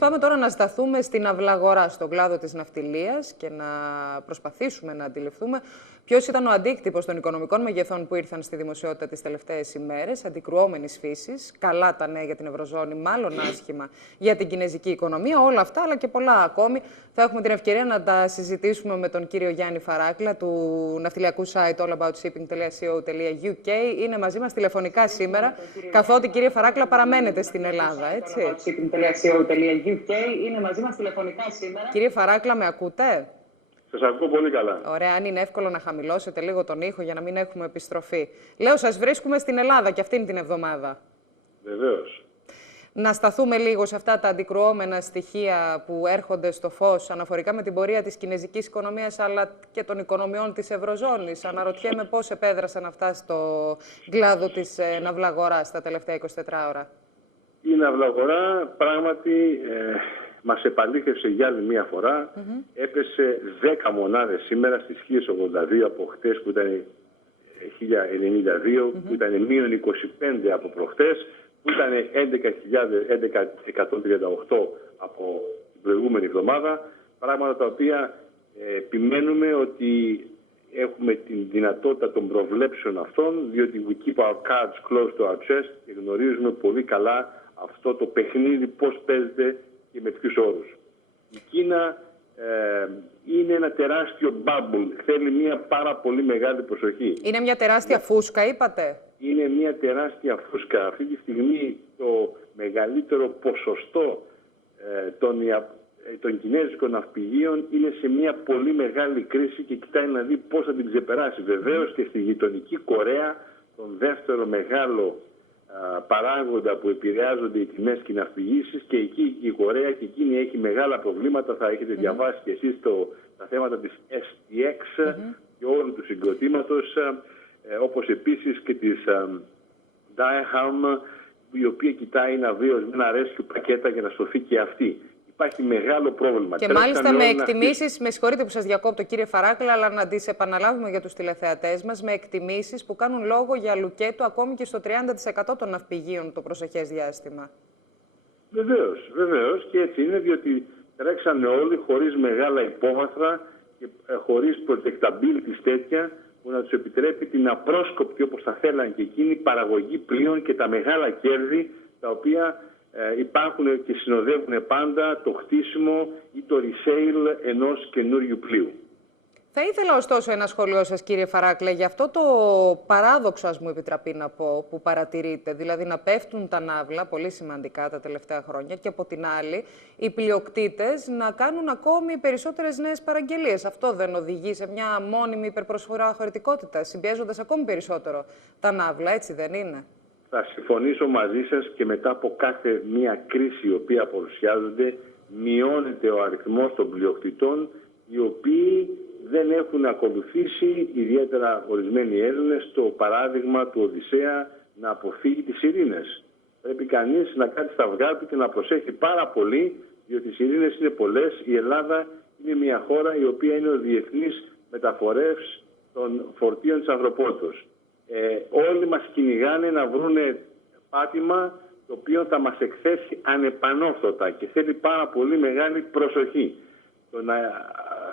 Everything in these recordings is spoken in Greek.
Έτσι πάμε τώρα να σταθούμε στην αυλαγορά, στον κλάδο της ναυτιλίας και να προσπαθήσουμε να αντιληφθούμε ποιος ήταν ο αντίκτυπος των οικονομικών μεγεθών που ήρθαν στη δημοσιότητα τις τελευταίες ημέρες, αντικρουόμενης φύσης. Καλά τα νέα για την Ευρωζώνη, μάλλον άσχημα για την κινέζικη οικονομία. Όλα αυτά, αλλά και πολλά ακόμη, θα έχουμε την ευκαιρία να τα συζητήσουμε με τον κύριο Γιάννη Φαράκλα του ναυτιλιακού site allaboutShipping.co.uk. Είναι μαζί μας τηλεφωνικά σήμερα, καθότι, κύριε Φαράκλα, παραμένετε στην Ελλάδα, έτσι. Είναι μαζί μας τηλεφωνικά σήμερα. Κύριε Φαράκλα, με ακούτε? Σας ακούω πολύ καλά. Ωραία, αν είναι εύκολο να χαμηλώσετε λίγο τον ήχο για να μην έχουμε επιστροφή. Λέω, σας βρίσκουμε στην Ελλάδα και αυτήν την εβδομάδα. Βεβαίως. Να σταθούμε λίγο σε αυτά τα αντικρουόμενα στοιχεία που έρχονται στο φως αναφορικά με την πορεία της κινέζικης οικονομίας αλλά και των οικονομιών της Ευρωζώνης. Αναρωτιέμαι πώς επέδρασαν αυτά στο κλάδο της ναυλαγοράς τα τελευταία 24 ώρα. Η ναυλαγορά πράγματι μας επαλήθευσε για άλλη μία φορά. Έπεσε 10 μονάδες σήμερα στις 1082 από χτες που ήταν 1092, που ήταν μείον 25 από προχτές, που ήταν 11.138 από την προηγούμενη εβδομάδα. Πράγματα τα οποία επιμένουμε ότι έχουμε την δυνατότητα των προβλέψεων αυτών, διότι we keep our cards close to our chest και γνωρίζουμε πολύ καλά αυτό το παιχνίδι πώς παίζεται και με ποιους όρους. Η Κίνα είναι ένα τεράστιο bubble, θέλει μια πάρα πολύ μεγάλη προσοχή. Είναι μια τεράστια φούσκα, είπατε? Είναι μια τεράστια φούσκα. Αυτή τη στιγμή το μεγαλύτερο ποσοστό των κινέζικων ναυπηγείων είναι σε μια πολύ μεγάλη κρίση και κοιτάει να δει πώς θα την ξεπεράσει. Βεβαίως και στη γειτονική Κορέα, τον δεύτερο μεγάλο παράγοντα που επηρεάζονται οι τιμές και οι ναυπηγήσεις, και εκεί η Κορέα και εκείνη έχει μεγάλα προβλήματα. Θα έχετε διαβάσει και εσείς τα θέματα της STX και όλου του συγκροτήματος, όπως επίσης και της Diaham, η οποία κοιτάει να βρει ορισμένα rescue πακέτα για να σωθεί και αυτή. Υπάρχει μεγάλο πρόβλημα. Και μάλιστα με εκτιμήσεις, με συγχωρείτε που σας διακόπτω κύριε Φαράκλα, αλλά να τις επαναλάβουμε για τους τηλεθεατές μας, με εκτιμήσεις που κάνουν λόγο για λουκέτο ακόμη και στο 30% των ναυπηγείων το προσεχές διάστημα. Βεβαίως, βεβαίως, και έτσι είναι, διότι τρέξανε όλοι χωρίς μεγάλα υπόβαθρα και χωρίς protectability τέτοια που να τους επιτρέπει την απρόσκοπτη, όπως θα θέλαν και εκείνοι, παραγωγή πλοίων και τα μεγάλα κέρδη τα οποία υπάρχουν και συνοδεύουν πάντα το χτίσιμο ή το resale ενός καινούριου πλοίου. Θα ήθελα ωστόσο ένα σχόλιο σας, κύριε Φαράκλα, για αυτό το παράδοξο, ας μου επιτραπεί να πω, που παρατηρείτε, δηλαδή να πέφτουν τα ναύλα, πολύ σημαντικά τα τελευταία χρόνια, και από την άλλη οι πλειοκτήτες να κάνουν ακόμη περισσότερες νέες παραγγελίες. Αυτό δεν οδηγεί σε μια μόνιμη υπερπροσφορά χωρητικότητα, συμπιέζοντας ακόμη περισσότερο τα ναύλα, έτσι δεν είναι? Θα συμφωνήσω μαζί σας, και μετά από κάθε μία κρίση η οποία παρουσιάζονται μειώνεται ο αριθμός των πλειοκτητών οι οποίοι δεν έχουν ακολουθήσει, ιδιαίτερα ορισμένοι Έλληνες, το παράδειγμα του Οδυσσέα να αποφύγει τις ειρήνες. Πρέπει κανείς να κάτσει στα αυγά του και να προσέχει πάρα πολύ, διότι οι ειρήνες είναι πολλές. Η Ελλάδα είναι μια χώρα η οποία είναι ο διεθνής μεταφορεύς των φορτίων της ανθρωπότητας. Όλοι μας κυνηγάνε να βρούνε πάτημα το οποίο θα μας εκθέσει ανεπανόρθωτα και θέλει πάρα πολύ μεγάλη προσοχή. Το να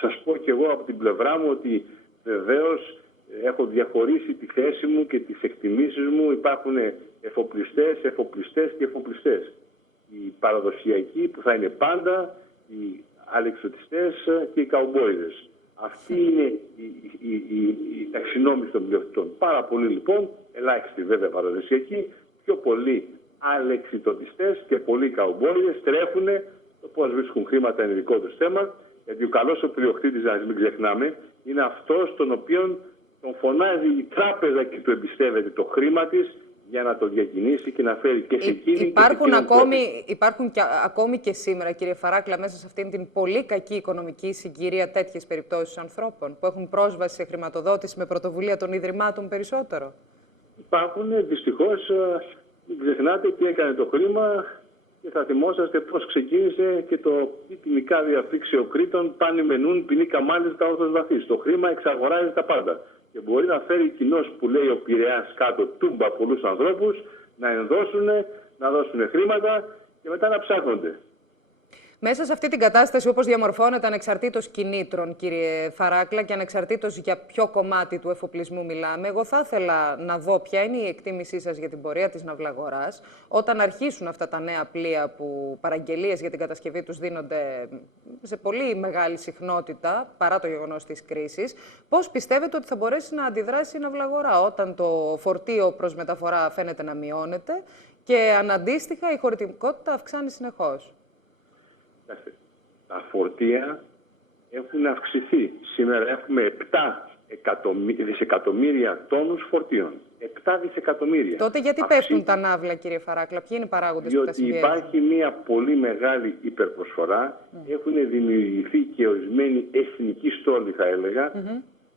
σας πω και εγώ από την πλευρά μου ότι βεβαίως έχω διαχωρίσει τη θέση μου και τις εκτιμήσεις μου. Υπάρχουν εφοπλιστές και εφοπλιστές. Οι παραδοσιακοί που θα είναι πάντα, οι αλεξιωτιστές και οι καουμπόιδες. Αυτή είναι η ταξινόμηση των πλειοκτητών. Πάρα πολλοί λοιπόν, ελάχιστοι βέβαια παραδοσιακοί, πιο πολλοί αλεξιτωτιστές και πολλοί καουμπόιδες τρέφουν. Το πώς βρίσκουν χρήματα είναι δικό τους θέμα, γιατί ο καλός ο πλειοκτήτης, να μην ξεχνάμε, είναι αυτός τον οποίον τον φωνάζει η τράπεζα και του εμπιστεύεται το χρήμα της για να το διακινήσει και να φέρει και σε εκείνη. Υπάρχουν ακόμη και σήμερα, κύριε Φαράκλα, μέσα σε αυτήν την πολύ κακή οικονομική συγκυρία, τέτοιες περιπτώσεις ανθρώπων που έχουν πρόσβαση σε χρηματοδότηση με πρωτοβουλία των Ιδρυμάτων περισσότερο? Υπάρχουν, δυστυχώς. Μην ξεχνάτε τι έκανε το χρήμα και θα θυμόσαστε πώς ξεκίνησε και το ποινικά διαφύξεω Κρήτων πάνη μενούν ποινίκα μάλιστα όρθος βαθύς. Το χρήμα εξαγοράζει τα πάντα. Και μπορεί να φέρει κοινός που λέει ο Πειραιάς κάτω τούμπα πολλούς ανθρώπους να ενδώσουν, να δώσουν χρήματα και μετά να ψάχνονται. Μέσα σε αυτή την κατάσταση, όπως διαμορφώνεται ανεξαρτήτως κινήτρων, κύριε Φαράκλα, και ανεξαρτήτως για ποιο κομμάτι του εφοπλισμού μιλάμε, εγώ θα ήθελα να δω ποια είναι η εκτίμησή σας για την πορεία της ναυλαγοράς, όταν αρχίσουν αυτά τα νέα πλοία που παραγγελίες για την κατασκευή τους δίνονται σε πολύ μεγάλη συχνότητα, παρά το γεγονός της κρίσης. Πώς πιστεύετε ότι θα μπορέσει να αντιδράσει η ναυλαγορά όταν το φορτίο προς μεταφορά φαίνεται να μειώνεται και αναντίστοιχα η χωρητικότητα αυξάνει συνεχώς? Τα φορτία έχουν αυξηθεί. Σήμερα έχουμε 7 δισεκατομμύρια τόνους φορτίων. 7 δισεκατομμύρια. Τότε γιατί πέφτουν τα ναύλα, κύριε Φαράκλα? Ποιοι είναι οι παράγοντες που τα συμβιέζουν? Διότι υπάρχει μια πολύ μεγάλη υπερπροσφορά. Έχουν δημιουργηθεί και ορισμένοι εθνικοί στόλοι, θα έλεγα,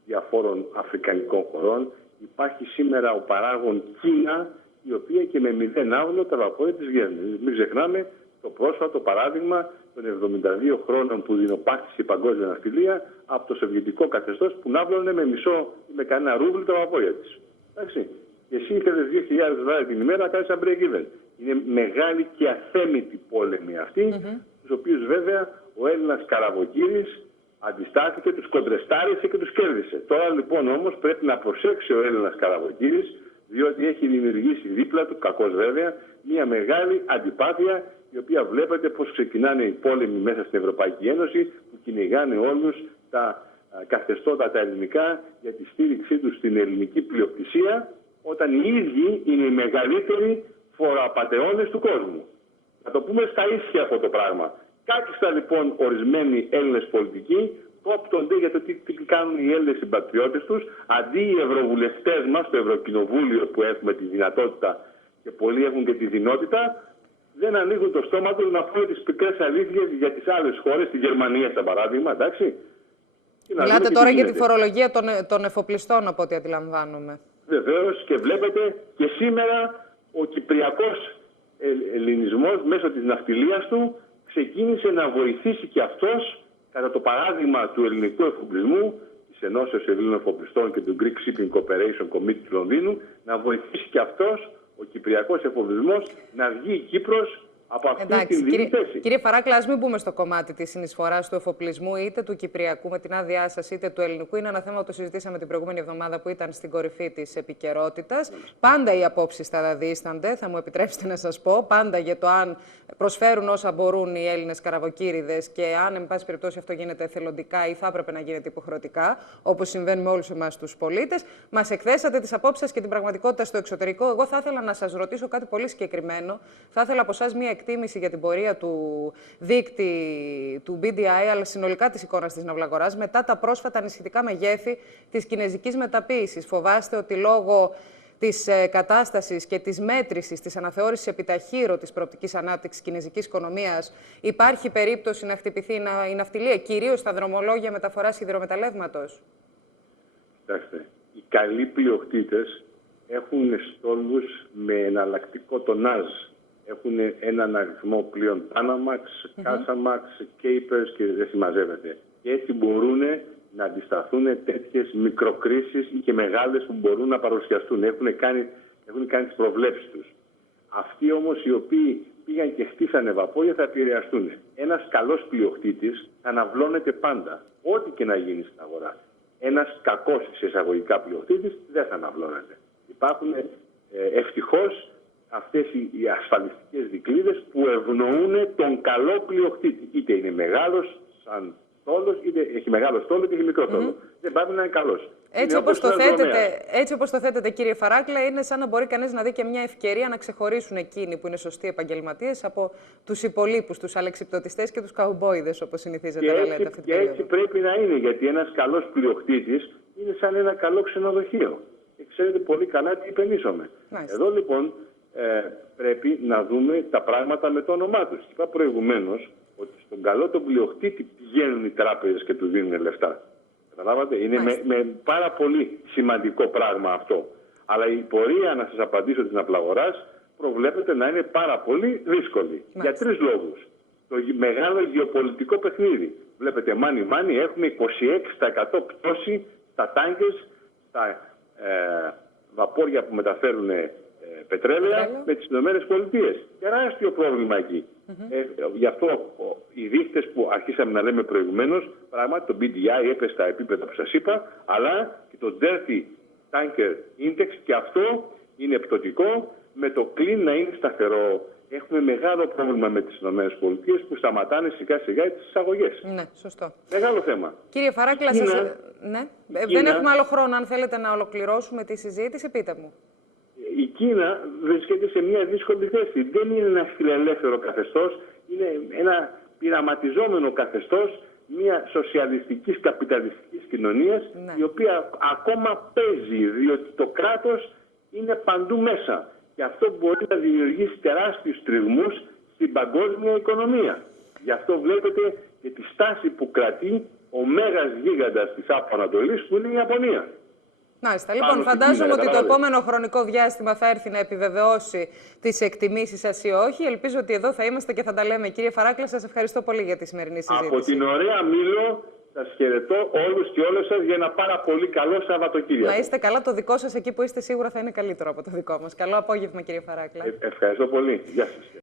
διαφόρων αφρικανικών χωρών. Υπάρχει σήμερα ο παράγων Κίνα, η οποία και με 0 ναύλο τα βαπόρια της βγαίνουν. Μην ξεχνάμε το πρόσφατο παράδειγμα των 72 χρόνων που δεινοπάχτησε η παγκόσμια ναυτιλία από το σοβιετικό καθεστώς που ναύλωνε με μισό ή με κανένα ρούβλι τα βαπόρια της. Εντάξει. Και εσύ ήθελες $2.000 την ημέρα να κάνεις ένα break-even. Είναι μεγάλη και αθέμητη πόλεμη αυτή, τους οποίους βέβαια ο Έλληνας καραβοκύρης αντιστάθηκε, τους κοντρεστάρισε και τους κέρδισε. Τώρα λοιπόν όμως πρέπει να προσέξει ο Έλληνας καραβοκύρης, διότι έχει δημιουργήσει δίπλα του, κακώς βέβαια, μια μεγάλη αντιπάθεια, η οποία βλέπετε πώς ξεκινάνε οι πόλεμοι μέσα στην Ευρωπαϊκή Ένωση, που κυνηγάνε όλους τα καθεστώτα τα ελληνικά για τη στήριξή τους στην ελληνική πλειοκτησία, όταν οι ίδιοι είναι οι μεγαλύτεροι φοροαπατεώνες του κόσμου. Να το πούμε στα ίσια αυτό το πράγμα. Κάκιστα λοιπόν ορισμένοι Έλληνες πολιτικοί κόπτονται για το τι κάνουν οι Έλληνες συμπατριώτες τους, αντί οι ευρωβουλευτές μας στο Ευρωκοινοβούλιο που έχουμε τη δυνατότητα και πολλοί έχουν και τη δυνότητα, δεν ανοίγουν το στόμα τους να πούνε τις πικρές αλήθειες για τις άλλες χώρες, τη Γερμανία σαν παράδειγμα, εντάξει. Μιλάτε τώρα για τη φορολογία των εφοπλιστών, από ό,τι αντιλαμβάνομαι. Βεβαίως, και βλέπετε και σήμερα ο κυπριακός ελληνισμός μέσω της ναυτιλίας του ξεκίνησε να βοηθήσει και αυτός, κατά το παράδειγμα του ελληνικού εφοπλισμού, της Ενώσεως Ελλήνων Εφοπλιστών και του Greek Shipping Cooperation Committee του Λονδίνου, να βοηθήσει και αυτός ο κυπριακός εφοπλισμός να βγει η Κύπρος από αυτή την δίνη θέση. Κύριε Φαράκλα, ας μην μπούμε στο κομμάτι της συνεισφοράς του εφοπλισμού, είτε του κυπριακού με την άδειά σας, είτε του ελληνικού. Είναι ένα θέμα που το συζητήσαμε την προηγούμενη εβδομάδα, που ήταν στην κορυφή της επικαιρότητας. Πάντα οι απόψεις θα δίστανται, θα μου επιτρέψετε να σας πω. Πάντα για το αν προσφέρουν όσα μπορούν οι Έλληνες καραβοκύριδες και αν, εν πάση περιπτώσει, αυτό γίνεται εθελοντικά ή θα έπρεπε να γίνεται υποχρεωτικά, όπως συμβαίνει με όλους εμάς τους πολίτες. Μας εκθέσατε τις απόψεις σας και την πραγματικότητα στο εξωτερικό. Εγώ θα ήθελα να σας ρωτήσω κάτι πολύ συγκεκριμένο. Θα ήθελα από εσάς μια εκτίμηση για την πορεία του δείκτη του BDI, αλλά συνολικά της εικόνας της ναυλαγοράς, μετά τα πρόσφατα ανησυχητικά μεγέθη της κινεζικής μεταποίησης. Φοβάστε ότι λόγω της κατάστασης και της μέτρησης, της αναθεώρησης επιταχύρω της προοπτικής ανάπτυξης της κινεζικής οικονομίας, υπάρχει περίπτωση να χτυπηθεί η ναυτιλία, κυρίως στα δρομολόγια μεταφοράς υδρομεταλλεύματος? Κοιτάξτε, οι καλοί πλειοκτήτες έχουν στόλους με εναλλακτικό τονάζ. Έχουν έναν αριθμό πλοίων Panamax, Kasamax, Capers και δεν συμμαζεύεται. Και έτσι μπορούν να αντισταθούν τέτοιες μικροκρίσεις ή και μεγάλες που μπορούν να παρουσιαστούν. Έχουν κάνει τις προβλέψεις τους. Αυτοί όμως οι οποίοι πήγαν και χτίσανε βαπόρια θα επηρεαστούν. Ένας καλός πλειοκτήτης αναβλώνεται πάντα, ό,τι και να γίνει στην αγορά. Ένας κακός σε εισαγωγικά πλειοκτήτης δεν θα αναβλώνεται. Υπάρχουν ευτυχώς αυτές οι ασφαλιστικές δικλείδες που ευνοούν τον καλό πλειοκτήτη. Είτε είναι μεγάλος σαν στόλος, είτε έχει μεγάλο στόλο είτε έχει μικρό στόλο. Δεν πάει να είναι καλός. Έτσι όπως το θέτετε, κύριε Φαράκλα, είναι σαν να μπορεί κανείς να δει και μια ευκαιρία να ξεχωρίσουν εκείνοι που είναι σωστοί επαγγελματίες από τους υπολείπους, τους αλεξιπτωτιστές και τους καουμπόιδες, όπως συνηθίζετε να λέτε αυτή την περίοδο. Και έτσι πρέπει να είναι, γιατί ένας καλός πλειοκτήτης είναι σαν ένα καλό ξενοδοχείο. Και ξέρετε πολύ καλά τι υπενήσωμε. Εδώ λοιπόν πρέπει να δούμε τα πράγματα με το όνομά τους. Είπα προηγουμένως ότι στον καλό τον πλειοκτήτη πηγαίνουν οι τράπεζες και του δίνουν λεφτά. Καταλάβατε, είναι με πάρα πολύ σημαντικό πράγμα αυτό. Αλλά η πορεία, να σας απαντήσω, της ναυλαγοράς προβλέπεται να είναι πάρα πολύ δύσκολη. Για τρεις λόγους. Το μεγάλο γεωπολιτικό παιχνίδι. Βλέπετε, μάνι, έχουμε 26% πτώση στα τάγκες, στα βαπόρια που μεταφέρουν πετρέλαια με τις Ηνωμένες Πολιτείες. Τεράστιο πρόβλημα εκεί. Γι' αυτό οι δείχτες που αρχίσαμε να λέμε προηγουμένως, πράγματι το BDI έπεσε στα επίπεδα που σας είπα, αλλά και το Dirty Tanker Index, και αυτό είναι πτωτικό, με το clean να είναι σταθερό. Έχουμε μεγάλο πρόβλημα με τις ΗΠΑ που σταματάνε σιγά σιγά τις εισαγωγές. Ναι, σωστό. Μεγάλο θέμα. Κύριε Φαράκλα, ναι. Δεν έχουμε άλλο χρόνο. Αν θέλετε να ολοκληρώσουμε τη συζήτηση, πείτε μου. Η Κίνα βρίσκεται σε μια δύσκολη θέση. Δεν είναι ένα φιλελεύθερο καθεστώς, είναι ένα πειραματιζόμενο καθεστώς μια σοσιαλιστικής καπιταλιστικής κοινωνίας, η οποία ακόμα παίζει, διότι το κράτος είναι παντού μέσα. Και αυτό μπορεί να δημιουργήσει τεράστιους τριγμούς στην παγκόσμια οικονομία. Γι' αυτό βλέπετε και τη στάση που κρατεί ο μέγας γίγαντας της Άπου Ανατολής, που είναι η Ιαπωνία. Μάλιστα. Λοιπόν, φαντάζομαι ότι το επόμενο χρονικό διάστημα θα έρθει να επιβεβαιώσει τις εκτιμήσεις σας ή όχι. Ελπίζω ότι εδώ θα είμαστε και θα τα λέμε. Κύριε Φαράκλα, σας ευχαριστώ πολύ για τη σημερινή συζήτηση. Από την ωραία Μήλο σας χαιρετώ όλους και όλες σας για ένα πάρα πολύ καλό Σαββατοκύριακο. Να είστε καλά, το δικό σας εκεί που είστε σίγουρα θα είναι καλύτερο από το δικό μας. Καλό απόγευμα, κύριε Φαράκλα. Ευχαριστώ πολύ. Γεια σας.